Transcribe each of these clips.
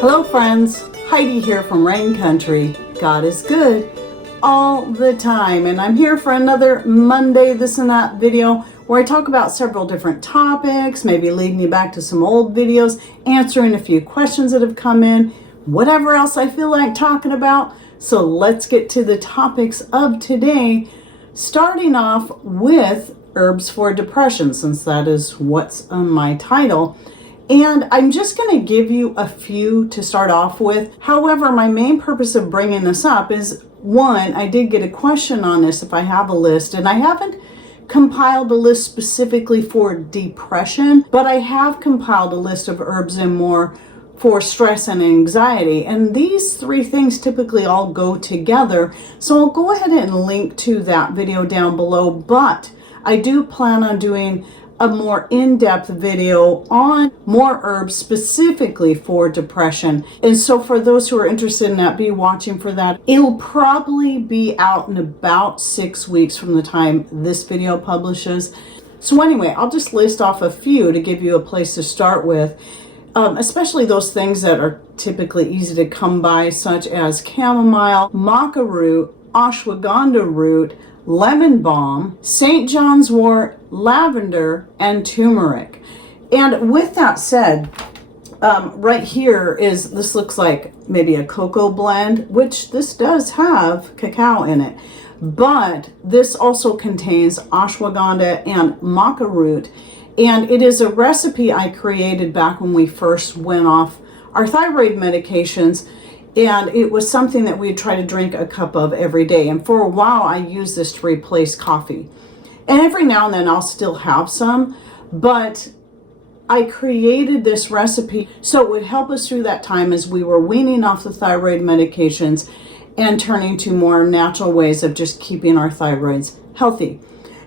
Hello friends, Heidi here from Rain Country. God is good all the time, and I'm here for another Monday this and that video where I talk about several different topics, maybe leading you back to some old videos, answering a few questions that have come in, whatever else I feel like talking about. So let's get to the topics of today, starting off with herbs for depression, since that is what's on my title. And I'm just going to give you a few to start off with. However, my main purpose of bringing this up is, one, I did get a question on this if I have a list, and I haven't compiled a list specifically for depression, but I have compiled a list of herbs and more for stress and anxiety. And these three things typically all go together. So I'll go ahead and link to that video down below, but I do plan on doing a more in-depth video on more herbs specifically for depression. And so for those who are interested in that, be watching for that. It'll probably be out in about 6 weeks from the time this video publishes. So anyway, I'll just list off a few to give you a place to start with, especially those things that are typically easy to come by, such as chamomile, maca root, ashwagandha root, lemon balm, St. John's wort, lavender, and turmeric. And with that said, right here is, this looks like maybe a cocoa blend, which this does have cacao in it, but this also contains ashwagandha and maca root. And it is a recipe I created back when we first went off our thyroid medications. And it was something that we'd try to drink a cup of every day. And for a while, I used this to replace coffee. And every now and then, I'll still have some. But I created this recipe so it would help us through that time as we were weaning off the thyroid medications and turning to more natural ways of just keeping our thyroids healthy.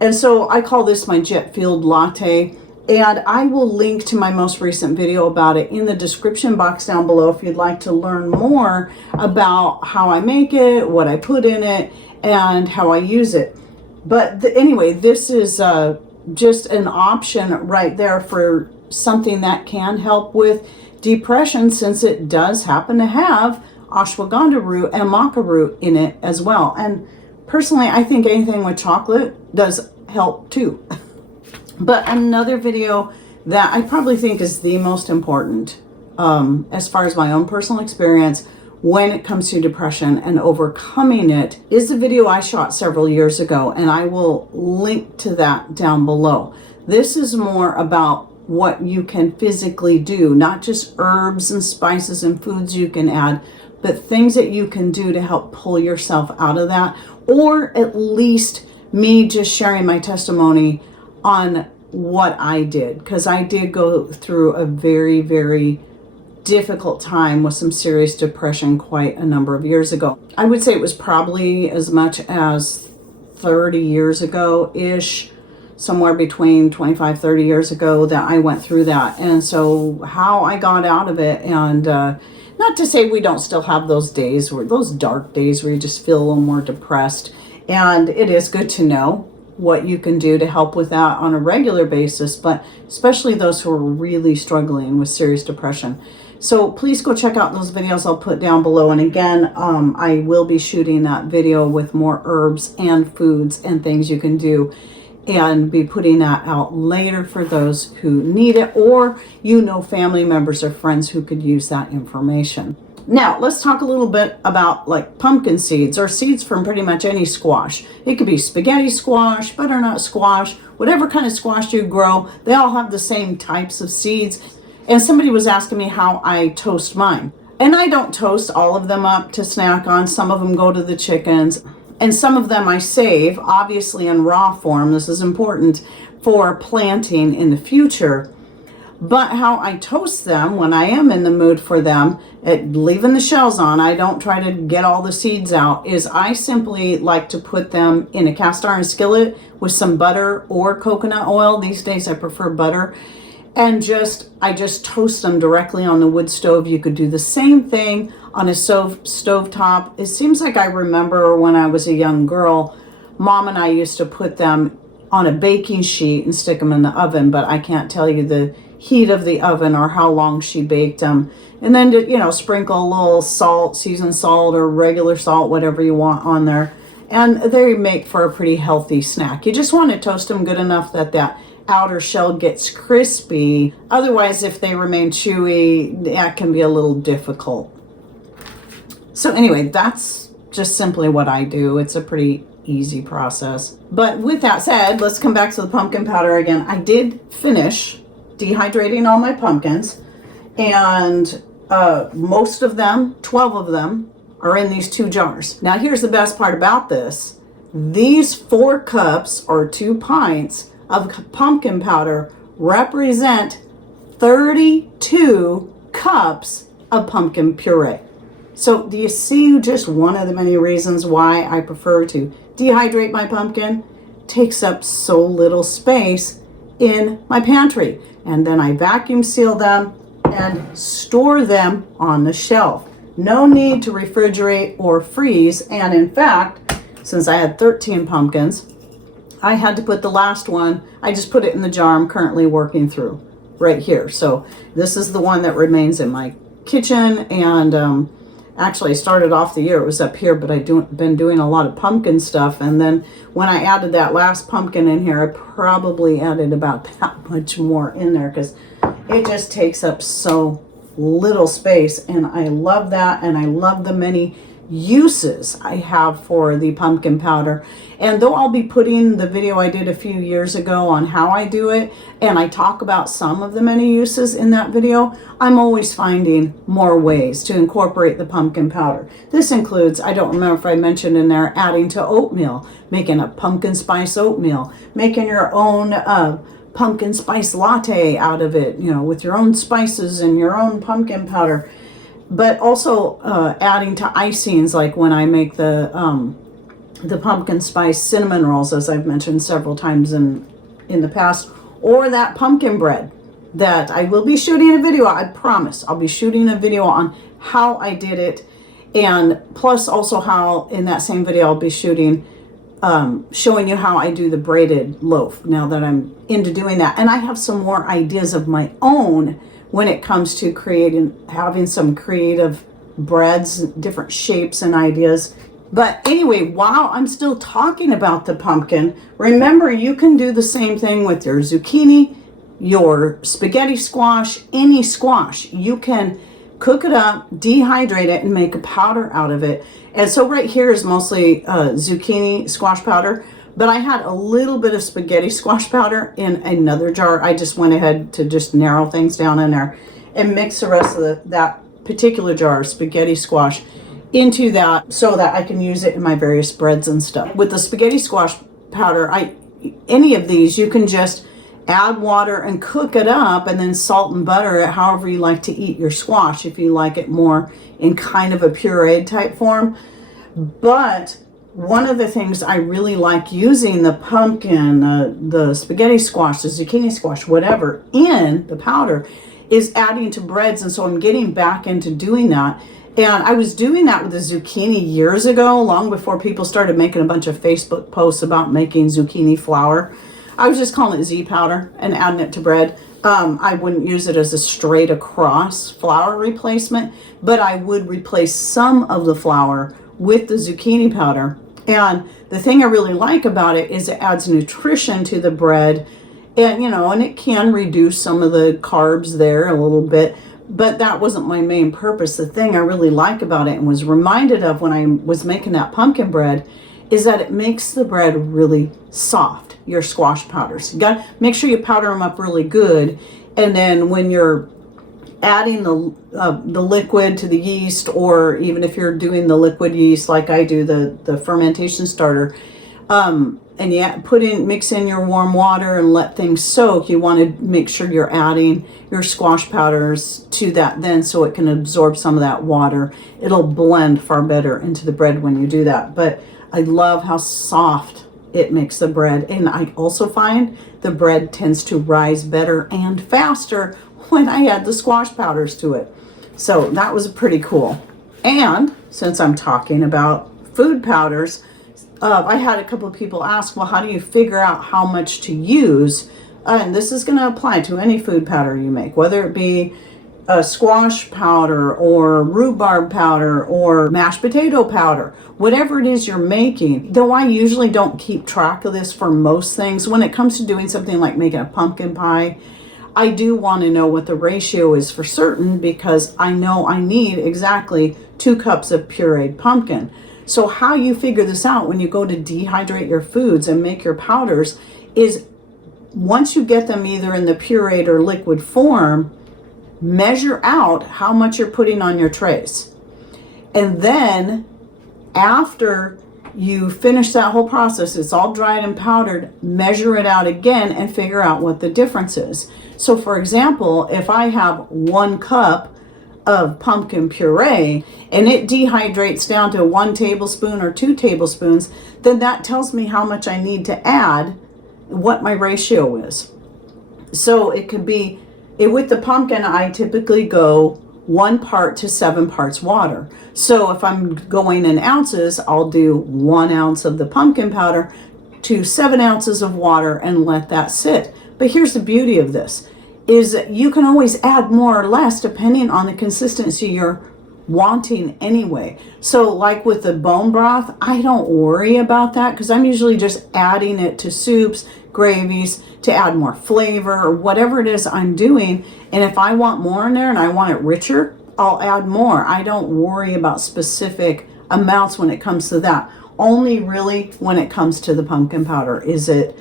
And so I call this my jet fueled latte. And I will link to my most recent video about it in the description box down below if you'd like to learn more about how I make it, what I put in it, and how I use it. But anyway, this is just an option right there for something that can help with depression, since it does happen to have ashwagandha root and maca root in it as well. And personally, I think anything with chocolate does help too. But another video that I probably think is the most important, as far as my own personal experience when it comes to depression and overcoming it, is the video I shot several years ago, and I will link to that down below. This is more about what you can physically do, not just herbs and spices and foods you can add, but things that you can do to help pull yourself out of that, or at least me just sharing my testimony on what I did, because I did go through a very, very difficult time with some serious depression quite a number of years ago. I would say it was probably as much as 30 years ago-ish, somewhere between 25, 30 years ago that I went through that. And so how I got out of it, and not to say we don't still have those days, where those dark days where you just feel a little more depressed. And it is good to know what you can do to help with that on a regular basis, but especially those who are really struggling with serious depression. So please go check out those videos I'll put down below. And again, I will be shooting that video with more herbs and foods and things you can do, and be putting that out later for those who need it, or family members or friends who could use that information. Now, let's talk a little bit about like pumpkin seeds, or seeds from pretty much any squash. It could be spaghetti squash, butternut squash, whatever kind of squash you grow. They all have the same types of seeds. And somebody was asking me how I toast mine. And I don't toast all of them up to snack on. Some of them go to the chickens, and some of them I save, obviously in raw form. This is important for planting in the future. But how I toast them when I am in the mood for them, leaving the shells on, I don't try to get all the seeds out, is I simply like to put them in a cast iron skillet with some butter or coconut oil. These days I prefer butter. And I just toast them directly on the wood stove. You could do the same thing on a stove top. It seems like I remember when I was a young girl, Mom and I used to put them on a baking sheet and stick them in the oven, but I can't tell you the heat of the oven or how long she baked them. And then to, you know, sprinkle a little salt, seasoned salt or regular salt, whatever you want on there. And they make for a pretty healthy snack. You just want to toast them good enough that that outer shell gets crispy. Otherwise, if they remain chewy, that can be a little difficult. So anyway, that's just simply what I do. It's a pretty easy process. But with that said, let's come back to the pumpkin powder again. I did finish dehydrating all my pumpkins, and most of them, 12 of them, are in these 2 jars. Now here's the best part about this. These 4 cups or 2 pints of pumpkin powder represent 32 cups of pumpkin puree. So do you see just one of the many reasons why I prefer to dehydrate my pumpkin? It takes up so little space in my pantry. And then I vacuum seal them and store them on the shelf. No need to refrigerate or freeze. And in fact, since I had 13 pumpkins, I had to put the last one, I just put it in the jar I'm currently working through right here. So this is the one that remains in my kitchen. And actually, I started off the year, it was up here, but I've been doing a lot of pumpkin stuff. And then when I added that last pumpkin in here, I probably added about that much more in there because it just takes up so little space. And I love that. And I love the many uses I have for the pumpkin powder. And though I'll be putting the video I did a few years ago on how I do it, and I talk about some of the many uses in that video, I'm always finding more ways to incorporate the pumpkin powder. This includes, I don't remember if I mentioned in there, adding to oatmeal, making a pumpkin spice oatmeal, making your own pumpkin spice latte out of it, you know, with your own spices and your own pumpkin powder. But also adding to icings, like when I make the pumpkin spice cinnamon rolls, as I've mentioned several times in the past, or that pumpkin bread that I will be shooting a video. I promise I'll be shooting a video on how I did it, and plus also how in that same video I'll be shooting showing you how I do the braided loaf now that I'm into doing that. And I have some more ideas of my own when it comes to having some creative breads, different shapes and ideas. But anyway, while I'm still talking about the pumpkin, remember you can do the same thing with your zucchini, your spaghetti squash, any squash. You can cook it up, dehydrate it, and make a powder out of it. And so right here is mostly zucchini squash powder, but I had a little bit of spaghetti squash powder in another jar. I just went ahead to just narrow things down in there and mix the rest of that particular jar of spaghetti squash into that so that I can use it in my various breads and stuff. With the spaghetti squash powder, any of these, you can just add water and cook it up and then salt and butter it however you like to eat your squash, if you like it more in kind of a pureed type form. But one of the things I really like using the pumpkin, the spaghetti squash, the zucchini squash, whatever, in the powder is adding to breads. And so I'm getting back into doing that. And I was doing that with the zucchini years ago, long before people started making a bunch of Facebook posts about making zucchini flour. I was just calling it Z powder and adding it to bread. I wouldn't use it as a straight across flour replacement, but I would replace some of the flour with the zucchini powder. And the thing I really like about it is it adds nutrition to the bread, and and it can reduce some of the carbs there a little bit, but that wasn't my main purpose. The thing I really like about it and was reminded of when I was making that pumpkin bread is that it makes the bread really soft, your squash powders. You got to make sure you powder them up really good, and then when you're adding the liquid to the yeast, or even if you're doing the liquid yeast like I do, the fermentation starter, and you mix in your warm water and let things soak, you want to make sure you're adding your squash powders to that then, so it can absorb some of that water. It'll blend far better into the bread when you do that. But I love how soft it makes the bread, and I also find the bread tends to rise better and faster when I add the squash powders to it. So that was pretty cool. And since I'm talking about food powders, I had a couple of people ask, well, how do you figure out how much to use and this is going to apply to any food powder you make, whether it be a squash powder or rhubarb powder or mashed potato powder, whatever it is you're making. Though I usually don't keep track of this for most things, when it comes to doing something like making a pumpkin pie, I do want to know what the ratio is for certain, because I know I need exactly 2 cups of pureed pumpkin. So how you figure this out when you go to dehydrate your foods and make your powders is, once you get them either in the pureed or liquid form, measure out how much you're putting on your trays. And then after you finish that whole process, it's all dried and powdered, measure it out again and figure out what the difference is. So for example, if I have 1 cup of pumpkin puree and it dehydrates down to 1 tablespoon or 2 tablespoons, then that tells me how much I need to add, what my ratio is. So it could be, with the pumpkin, I typically go 1 part to 7 parts water. So if I'm going in ounces, I'll do 1 ounce of the pumpkin powder to 7 ounces of water and let that sit. But here's the beauty of this, is you can always add more or less depending on the consistency you're wanting anyway. So like with the bone broth, I don't worry about that because I'm usually just adding it to soups, gravies, to add more flavor or whatever it is I'm doing. And if I want more in there and I want it richer, I'll add more. I don't worry about specific amounts when it comes to that. Only really when it comes to the pumpkin powder is it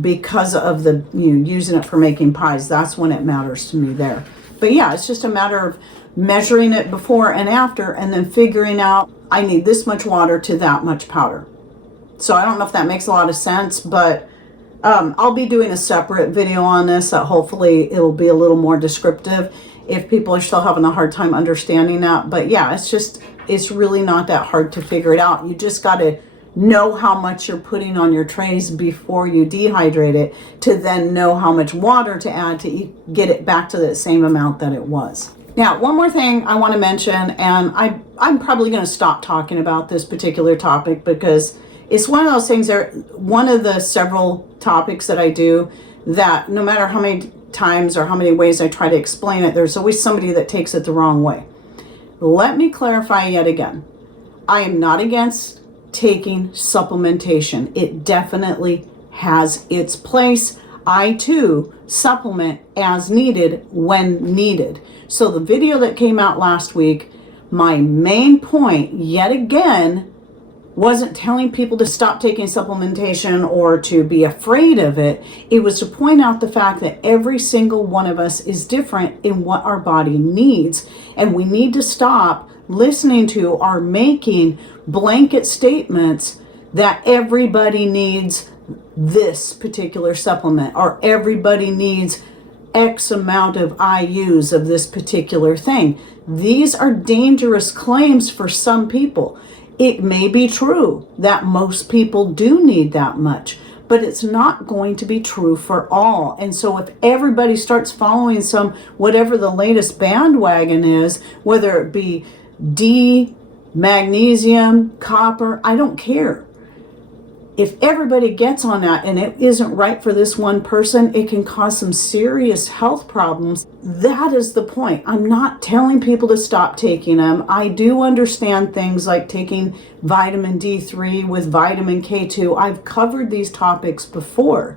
because of the using it for making pies. That's when it matters to me there. But yeah, it's just a matter of measuring it before and after, and then figuring out I need this much water to that much powder. So I don't know if that makes a lot of sense, but I'll be doing a separate video on this that hopefully it'll be a little more descriptive if people are still having a hard time understanding that. But yeah, it's really not that hard to figure it out. You just got to know how much you're putting on your trays before you dehydrate it, to then know how much water to add to get it back to the same amount that it was. Now, one more thing I want to mention, and I'm probably going to stop talking about this particular topic because it's one of those things that, one of the several topics that I do, that no matter how many times or how many ways I try to explain it, there's always somebody that takes it the wrong way. Let me clarify yet again. I am not against taking supplementation. It definitely has its place. I too supplement as needed when needed. So the video that came out last week, my main point yet again wasn't telling people to stop taking supplementation or to be afraid of it. It was to point out the fact that every single one of us is different in what our body needs. And we need to stop listening to or making blanket statements that everybody needs this particular supplement or everybody needs X amount of IUs of this particular thing. These are dangerous claims for some people. It may be true that most people do need that much, but it's not going to be true for all. And so if everybody starts following whatever the latest bandwagon is, whether it be D, magnesium, copper, I don't care. If everybody gets on that and it isn't right for this one person, it can cause some serious health problems. That is the point. I'm not telling people to stop taking them. I do understand things like taking vitamin D3 with vitamin K2. I've covered these topics before.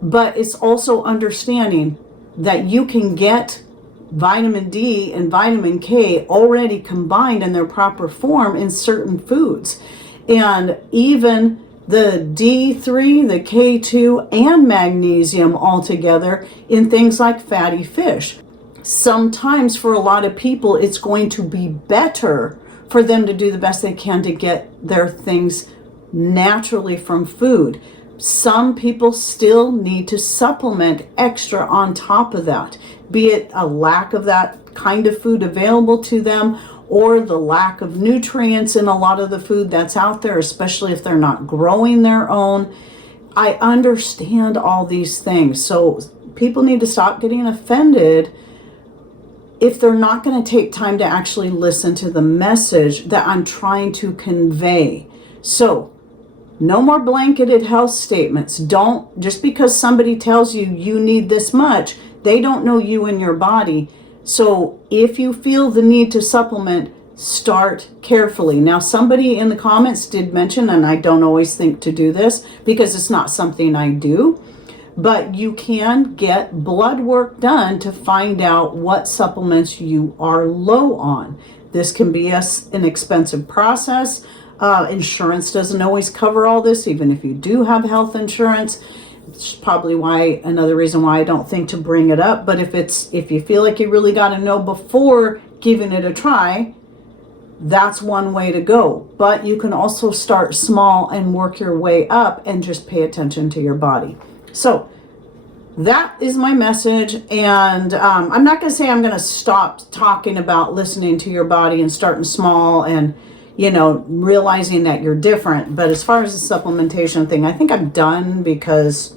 But it's also understanding that you can get vitamin D and vitamin K already combined in their proper form in certain foods. And even the D3, the K2, and magnesium all together in things like fatty fish. Sometimes for a lot of people, it's going to be better for them to do the best they can to get their things naturally from food. Some people still need to supplement extra on top of that, be it a lack of that kind of food available to them, or the lack of nutrients in a lot of the food that's out there, especially if they're not growing their own. I understand all these things. So people need to stop getting offended if they're not going to take time to actually listen to the message that I'm trying to convey. So No more blanketed health statements. Don't, just because somebody tells you you need this much, they don't know you and your body. So if you feel the need to supplement, start carefully. Now, somebody in the comments did mention, and I don't always think to do this because it's not something I do, but you can get blood work done to find out what supplements you are low on. This can be an expensive process. Insurance doesn't always cover all this, even if you do have health insurance. It's probably another reason why I don't think to bring it up. But if you feel like you really got to know before giving it a try, that's one way to go. But you can also start small and work your way up and just pay attention to your body. So that is my message. And I'm not going to say I'm going to stop talking about listening to your body and starting small and, you know, realizing that you're different. But as far as the supplementation thing, I think I'm done because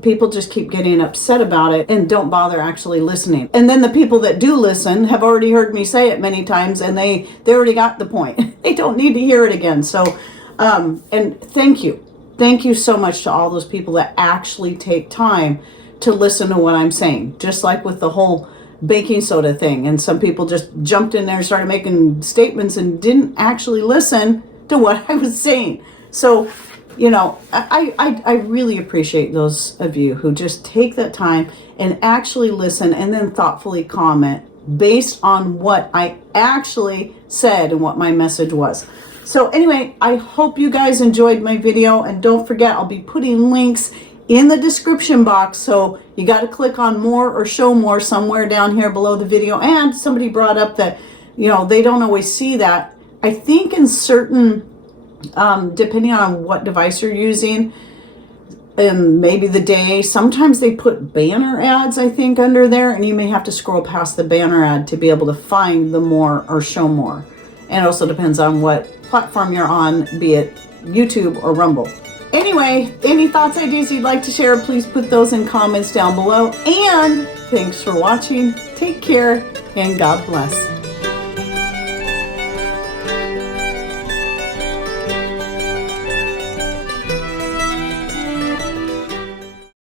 people just keep getting upset about it and don't bother actually listening. And then the people that do listen have already heard me say it many times, and they already got the point. They don't need to hear it again. So, and thank you. Thank you so much to all those people that actually take time to listen to what I'm saying. Just like with the whole baking soda thing, and some people just jumped in there and started making statements and didn't actually listen to what I was saying. So, you know, I really appreciate those of you who just take that time and actually listen and then thoughtfully comment based on what I actually said and what my message was. So anyway, I hope you guys enjoyed my video, and don't forget, I'll be putting links in the description box, so you got to click on more or show more somewhere down here below the video. And somebody brought up that, you know, they don't always see that. I think in certain, depending on what device you're using and maybe the day, sometimes they put banner ads, I think, under there, and you may have to scroll past the banner ad to be able to find the more or show more. And it also depends on what platform you're on, be it YouTube or Rumble. Anyway, any thoughts, ideas you'd like to share, please put those in comments down below. And thanks for watching. Take care and God bless.